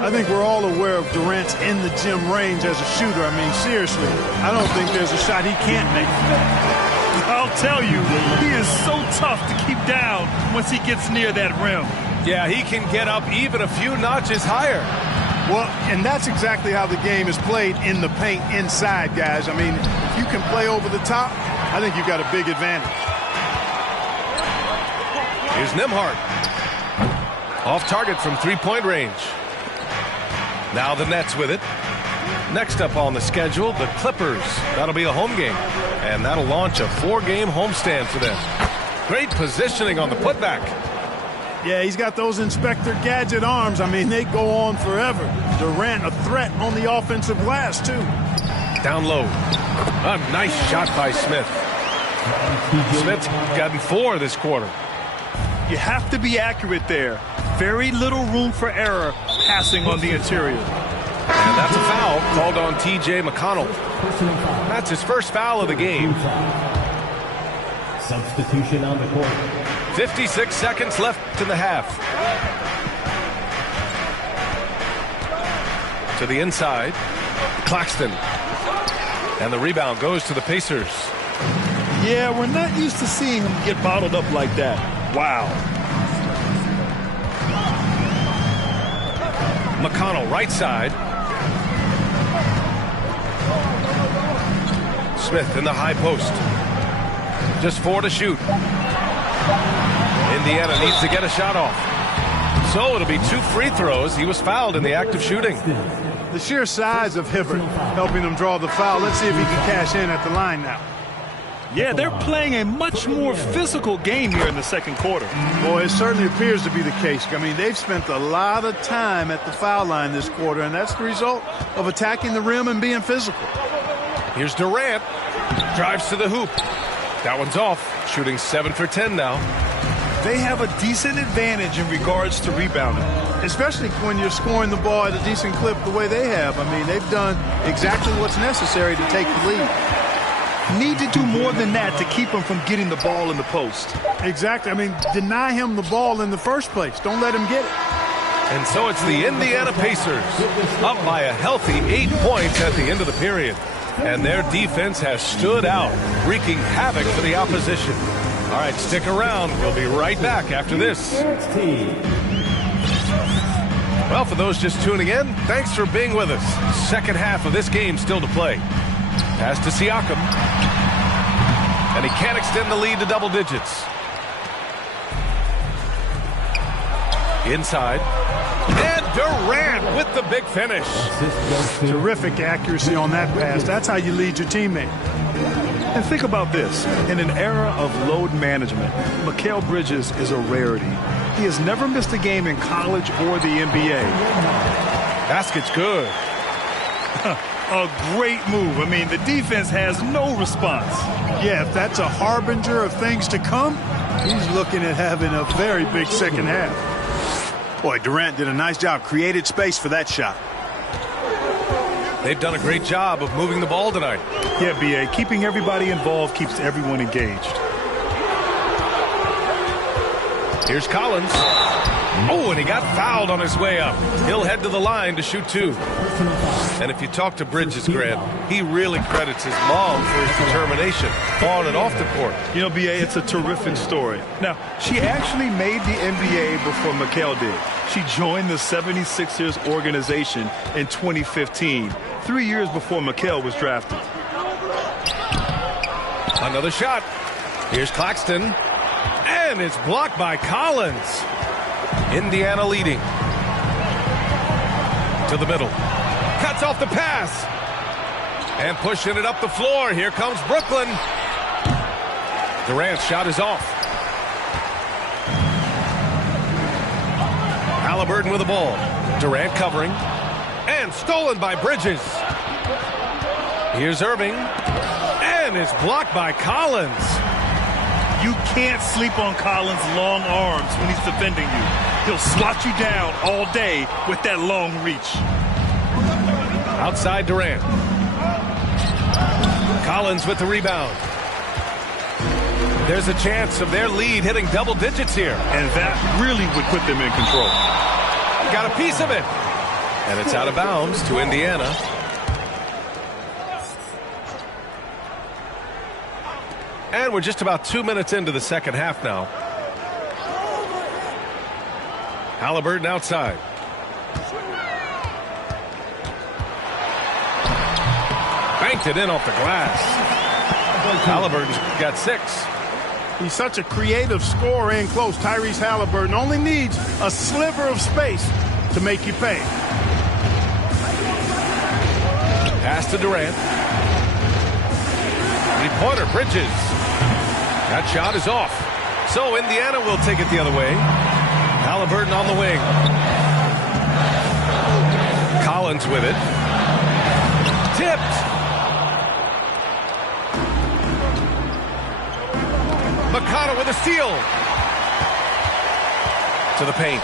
I think we're all aware of Durant's in-the-gym range as a shooter. I mean, seriously, I don't think there's a shot he can't make. I'll tell you, he is so tough to keep down once he gets near that rim. Yeah, he can get up even a few notches higher. Well, and that's exactly how the game is played in the paint inside, guys. I mean, if you can play over the top, I think you've got a big advantage. Here's Nembhard. Off target from three-point range. Now the Nets with it. Next up on the schedule, the Clippers. That'll be a home game, and that'll launch a 4-game homestand for them. Great positioning on the putback. Yeah, he's got those Inspector Gadget arms. I mean, they go on forever. Durant, a threat on the offensive glass, too. Down low. A nice shot by Smith. Smith's gotten 4 this quarter. You have to be accurate there. Very little room for error passing on the interior. And that's a foul called on T.J. McConnell. That's his first foul of the game. Substitution on the court. 56 seconds left in the half. To the inside. Claxton. And the rebound goes to the Pacers. Yeah, we're not used to seeing him get bottled up like that. Wow. McConnell right side. Smith in the high post. Just 4 to shoot. Indiana needs to get a shot off. So it'll be 2 free throws. He was fouled in the act of shooting. The sheer size of Hibbert helping him draw the foul. Let's see if he can cash in at the line now. Yeah, they're playing a much more physical game here in the second quarter. Boy, it certainly appears to be the case. I mean, they've spent a lot of time at the foul line this quarter, and that's the result of attacking the rim and being physical. Here's Durant. Drives to the hoop. That one's off. Shooting 7 for 10 now. They have a decent advantage in regards to rebounding. Especially when you're scoring the ball at a decent clip the way they have. I mean, they've done exactly what's necessary to take the lead. Need to do more than that to keep him from getting the ball in the post. Exactly. I mean, deny him the ball in the first place. Don't let him get it. And so it's the Indiana Pacers up by a healthy 8 points at the end of the period. And their defense has stood out, wreaking havoc for the opposition. All right, stick around. We'll be right back after this. Well, for those just tuning in, thanks for being with us. Second half of this game still to play. Pass to Siakam. And he can't extend the lead to double digits. Inside. And Durant with the big finish. Terrific accuracy on that pass. That's how you lead your teammate. And think about this. In an era of load management, Mikal Bridges is a rarity. He has never missed a game in college or the NBA. Basket's good. A great move. I mean, the defense has no response. Yeah, if that's a harbinger of things to come, he's looking at having a very big second half. Boy, Durant did a nice job. Created space for that shot. They've done a great job of moving the ball tonight. Yeah, B.A., keeping everybody involved keeps everyone engaged. Here's Collins. Oh, and he got fouled on his way up. He'll head to the line to shoot 2. And if you talk to Bridges, Grant, he really credits his mom for his determination on and off the court. You know, B.A., it's a terrific story. Now, she actually made the NBA before Mikal did. She joined the 76ers organization in 2015, 3 years before Mikal was drafted. Another shot. Here's Claxton. And it's blocked by Collins. Indiana leading. To the middle. Cuts off the pass. And pushing it up the floor. Here comes Brooklyn. Durant's shot is off. Halliburton with the ball. Durant covering. And stolen by Bridges. Here's Irving. And it's blocked by Collins. You can't sleep on Collins' long arms when he's defending you. He'll swat you down all day with that long reach. Outside Durant. Collins with the rebound. There's a chance of their lead hitting double digits here. And that really would put them in control. Got a piece of it. And it's out of bounds to Indiana. And we're just about 2 minutes into the second half now. Halliburton outside. Banked it in off the glass. Halliburton's got 6. He's such a creative scorer in close. Tyrese Halliburton only needs a sliver of space to make you pay. Pass to Durant. Three-pointer, Bridges. That shot is off. So Indiana will take it the other way. Halliburton on the wing. Collins with it. Tipped. Makata with a steal. To the paint.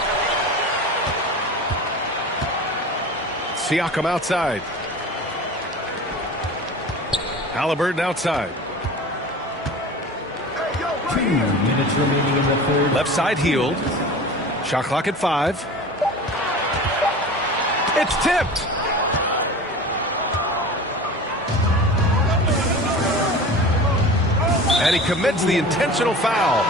Siakam outside. Halliburton outside. 2 minutes remaining in the third. Left side healed. Shot clock at 5. It's tipped. And he commits the intentional foul.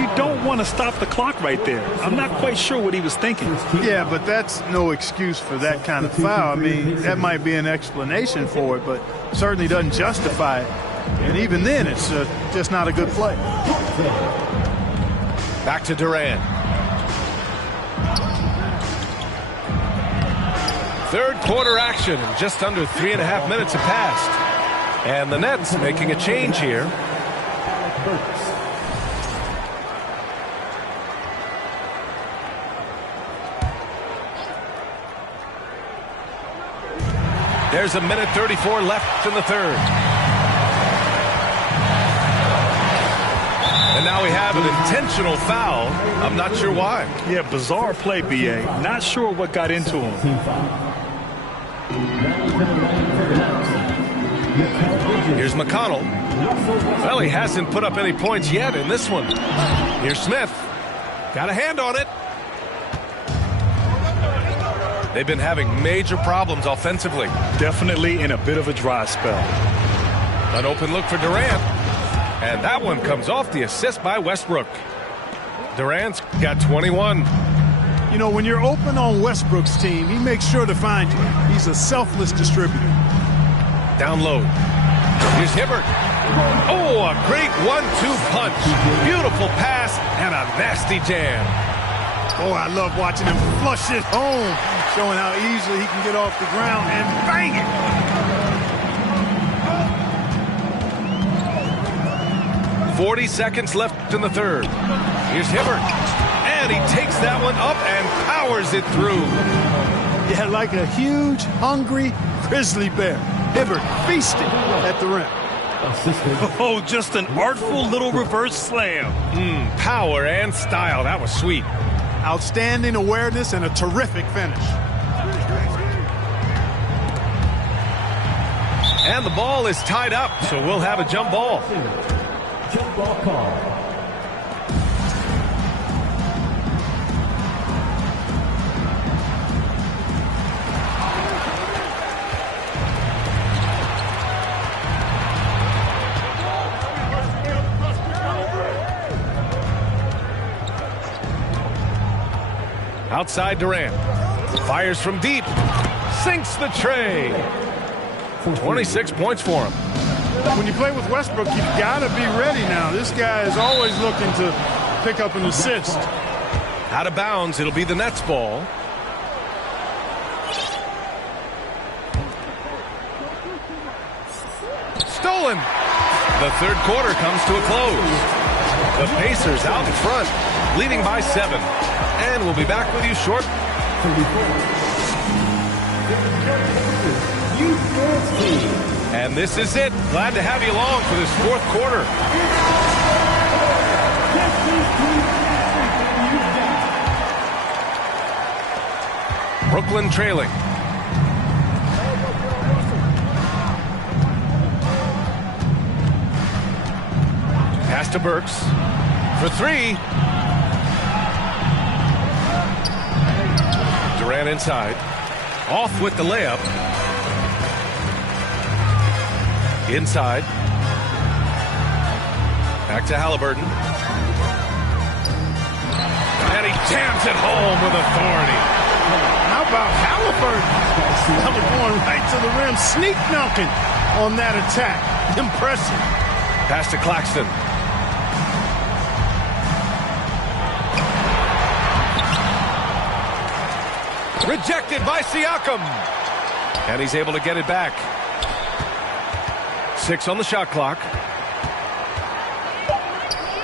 You don't want to stop the clock right there. I'm not quite sure what he was thinking. Yeah, but that's no excuse for that kind of foul. I mean, that might be an explanation for it, but certainly doesn't justify it. And even then, it's just not a good play. Back to Durant. Third quarter action, and just under 3.5 minutes have passed. And the Nets making a change here. There's 1:34 left in the third. And now we have an intentional foul. I'm not sure why. Yeah, bizarre play, B.A. Not sure what got into him. Here's McConnell. Well, he hasn't put up any points yet in this one. Here's Smith. Got a hand on it. They've been having major problems offensively. Definitely in a bit of a dry spell. An open look for Durant. And that one comes off the assist by Westbrook. Durant's got 21. You know, when you're open on Westbrook's team, he makes sure to find you. He's a selfless distributor. Down low. Here's Hibbert. Oh, a great 1-2 punch. Beautiful pass and a nasty jam. Oh, I love watching him flush it home, showing how easily he can get off the ground and bang it. 40 seconds left in the third. Here's Hibbert. And he takes that one up and powers it through. Yeah, like a huge, hungry grizzly bear. Hibbert feasted at the rim. Oh, just an artful little reverse slam. Power and style. That was sweet. Outstanding awareness and a terrific finish. And the ball is tied up, so we'll have a jump ball. Jump ball call. Outside Durant. Fires from deep. Sinks the tray. 26 points for him. When you play with Westbrook, you've got to be ready now. This guy is always looking to pick up an assist. Out of bounds, it'll be the Nets ball. Stolen. The third quarter comes to a close. The Pacers out in front, leading by 7. And we'll be back with you short. And this is it. Glad to have you along for this fourth quarter. Brooklyn trailing. Pass to Burks for 3. Durant inside. Off with the layup. Inside. Back to Halliburton. And he jams it home with authority. How about Halliburton? Going right to the rim, sneak knocking on that attack. Impressive. Pass to Claxton. Rejected by Siakam. And he's able to get it back. 6 on the shot clock.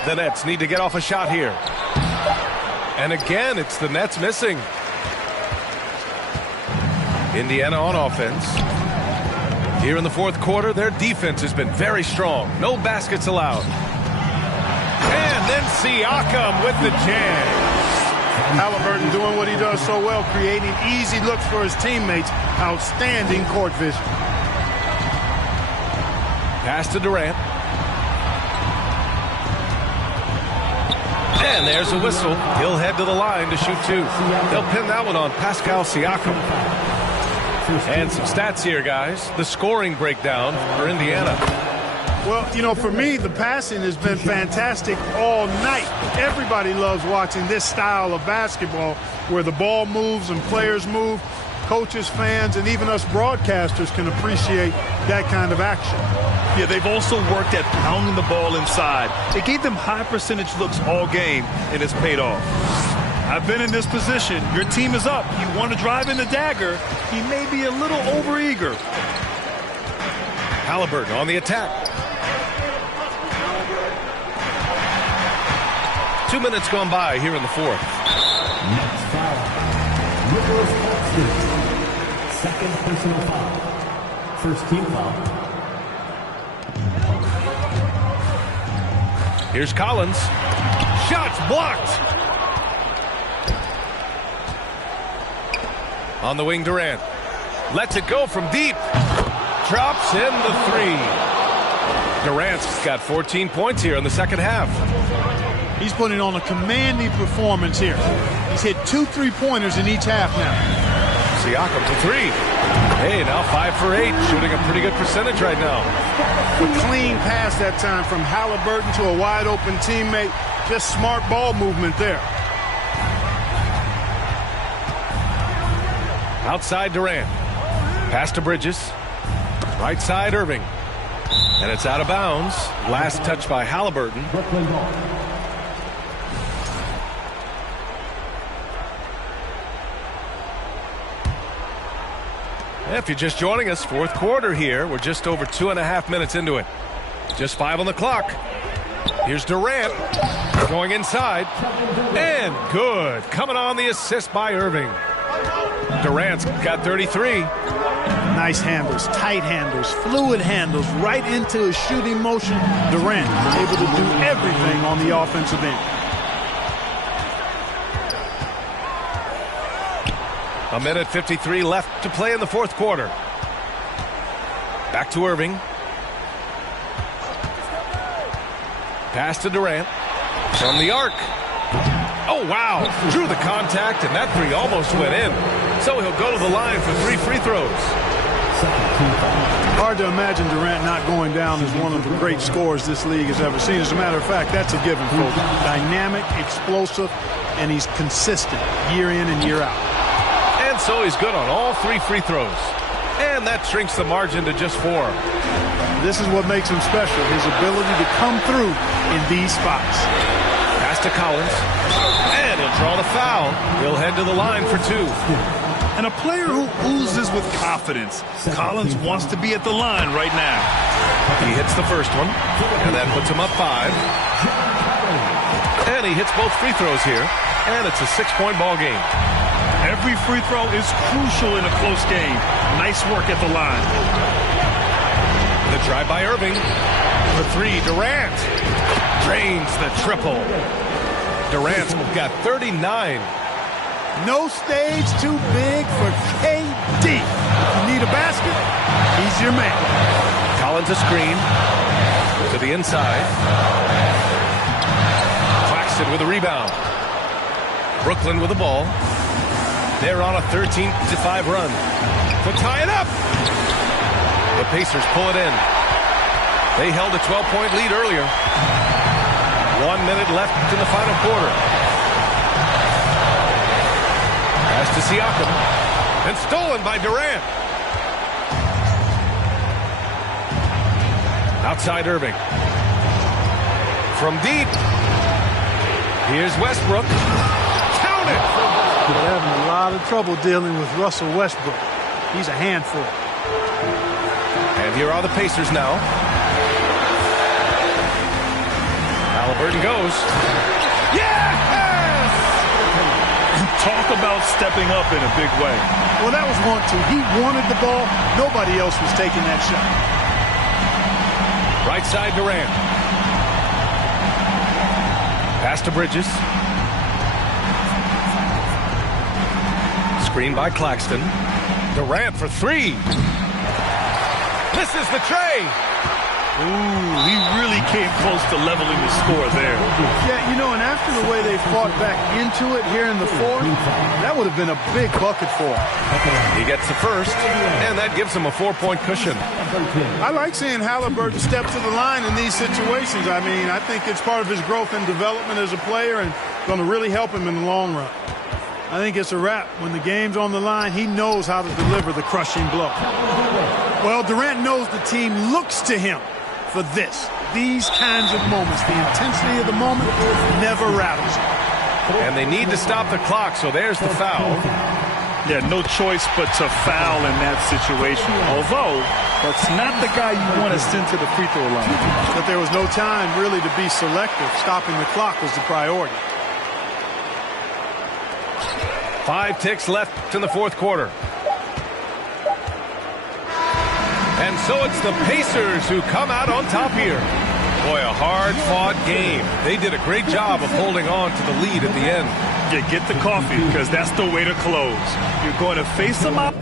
The Nets need to get off a shot here. And again, it's the Nets missing. Indiana on offense. Here in the fourth quarter, their defense has been very strong. No baskets allowed. And then Siakam with the jam. Halliburton doing what he does so well, creating easy looks for his teammates. Outstanding court vision. Pass to Durant. And there's a whistle. He'll head to the line to shoot 2. They'll pin that one on Pascal Siakam. And some stats here, guys. The scoring breakdown for Indiana. Well, you know, for me, the passing has been fantastic all night. Everybody loves watching this style of basketball where the ball moves and players move. Coaches, fans, and even us broadcasters can appreciate that kind of action. Yeah, they've also worked at pounding the ball inside. It gave them high percentage looks all game, and it's paid off. I've been in this position. Your team is up. You want to drive in the dagger. He may be a little overeager. Halliburton on the attack. 2 minutes gone by here in the fourth. Next foul. Nicholas Claxton. Second personal foul. First team foul. Here's Collins. Shots blocked. On the wing, Durant. Lets it go from deep. Drops in the three. Durant's got 14 points here in the second half. He's putting on a commanding performance here. He's hit 2 3-pointers in each half now. Siakam for three. Hey, now 5 for 8. Shooting a pretty good percentage right now. A clean pass that time from Halliburton to a wide-open teammate. Just smart ball movement there. Outside Durant. Pass to Bridges. Right side Irving. And it's out of bounds. Last touch by Halliburton. Brooklyn ball. If you're just joining us, fourth quarter here. We're just over 2.5 minutes into it. Just 5 on the clock. Here's Durant going inside. And good. Coming on the assist by Irving. Durant's got 33. Nice handles, tight handles, fluid handles, right into his shooting motion. Durant able to do everything on the offensive end. A minute 53 left to play in the fourth quarter. Back to Irving. Pass to Durant. From the arc. Oh, wow. Drew the contact, and that three almost went in. So he'll go to the line for 3 free throws. Hard to imagine Durant not going down as one of the great scorers this league has ever seen. As a matter of fact, that's a given, folks. Dynamic, explosive, and he's consistent year in and year out. And so he's good on all 3 free throws. And that shrinks the margin to just 4. This is what makes him special, his ability to come through in these spots. Pass to Collins. And he'll draw the foul. He'll head to the line for 2. And a player who oozes with confidence. Collins wants to be at the line right now. He hits the first one. And that puts him up 5. And he hits both free throws here. And it's a 6-point ball game. Every free throw is crucial in a close game. Nice work at the line. The drive by Irving. For 3, Durant. Drains the triple. Durant's got 39. No stage too big for KD. If you need a basket, he's your man. Collins a screen. To the inside. Claxton with a rebound. Brooklyn with the ball. They're on a 13-5 run. To tie it up. The Pacers pull it in. They held a 12-point lead earlier. 1 minute left in the final quarter. Pass to Siakam. And stolen by Durant. Outside Irving. From deep. Here's Westbrook. Count it! They're having a lot of trouble dealing with Russell Westbrook. He's a handful. And here are the Pacers now. Halliburton goes. Yes! Talk about stepping up in a big way. Well, that was 1-2. He wanted the ball. Nobody else was taking that shot. Right side Durant. Pass to Bridges. Screen by Claxton. Durant for 3. This is the tray. Ooh, he really came close to leveling the score there. Yeah, you know, and after the way they fought back into it here in the fourth, that would have been a big bucket for him. He gets the first, and that gives him a 4-point cushion. I like seeing Halliburton step to the line in these situations. I mean, I think it's part of his growth and development as a player and going to really help him in the long run. I think it's a wrap. When the game's on the line, he knows how to deliver the crushing blow. Well, Durant knows the team looks to him for these kinds of moments. The intensity of the moment never rattles him. And they need to stop the clock, so there's the foul. Yeah, no choice but to foul in that situation. Although, that's not the guy you want to send to the free throw line. But there was no time really to be selective. Stopping the clock was the priority. 5 ticks left in the fourth quarter. And so it's the Pacers who come out on top here. Boy, a hard-fought game. They did a great job of holding on to the lead at the end. Yeah, get the coffee, because that's the way to close. You're going to face them out.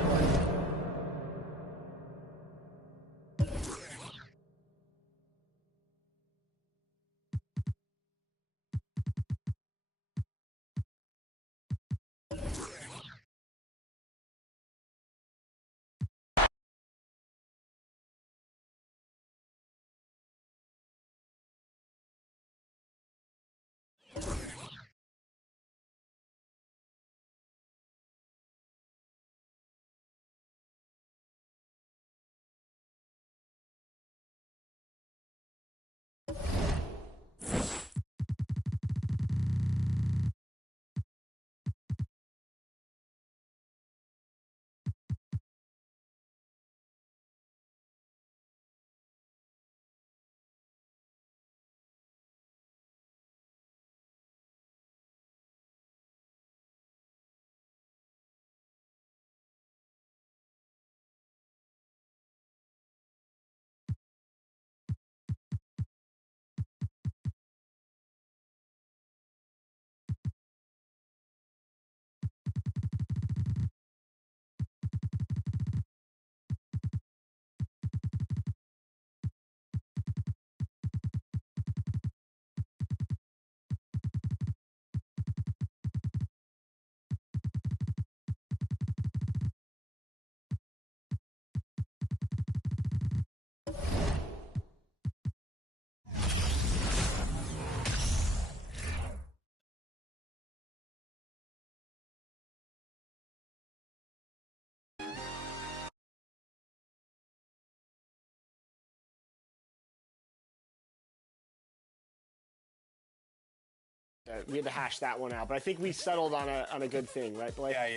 We had to hash that one out, but I think we settled on a good thing, right, Blake? Yeah.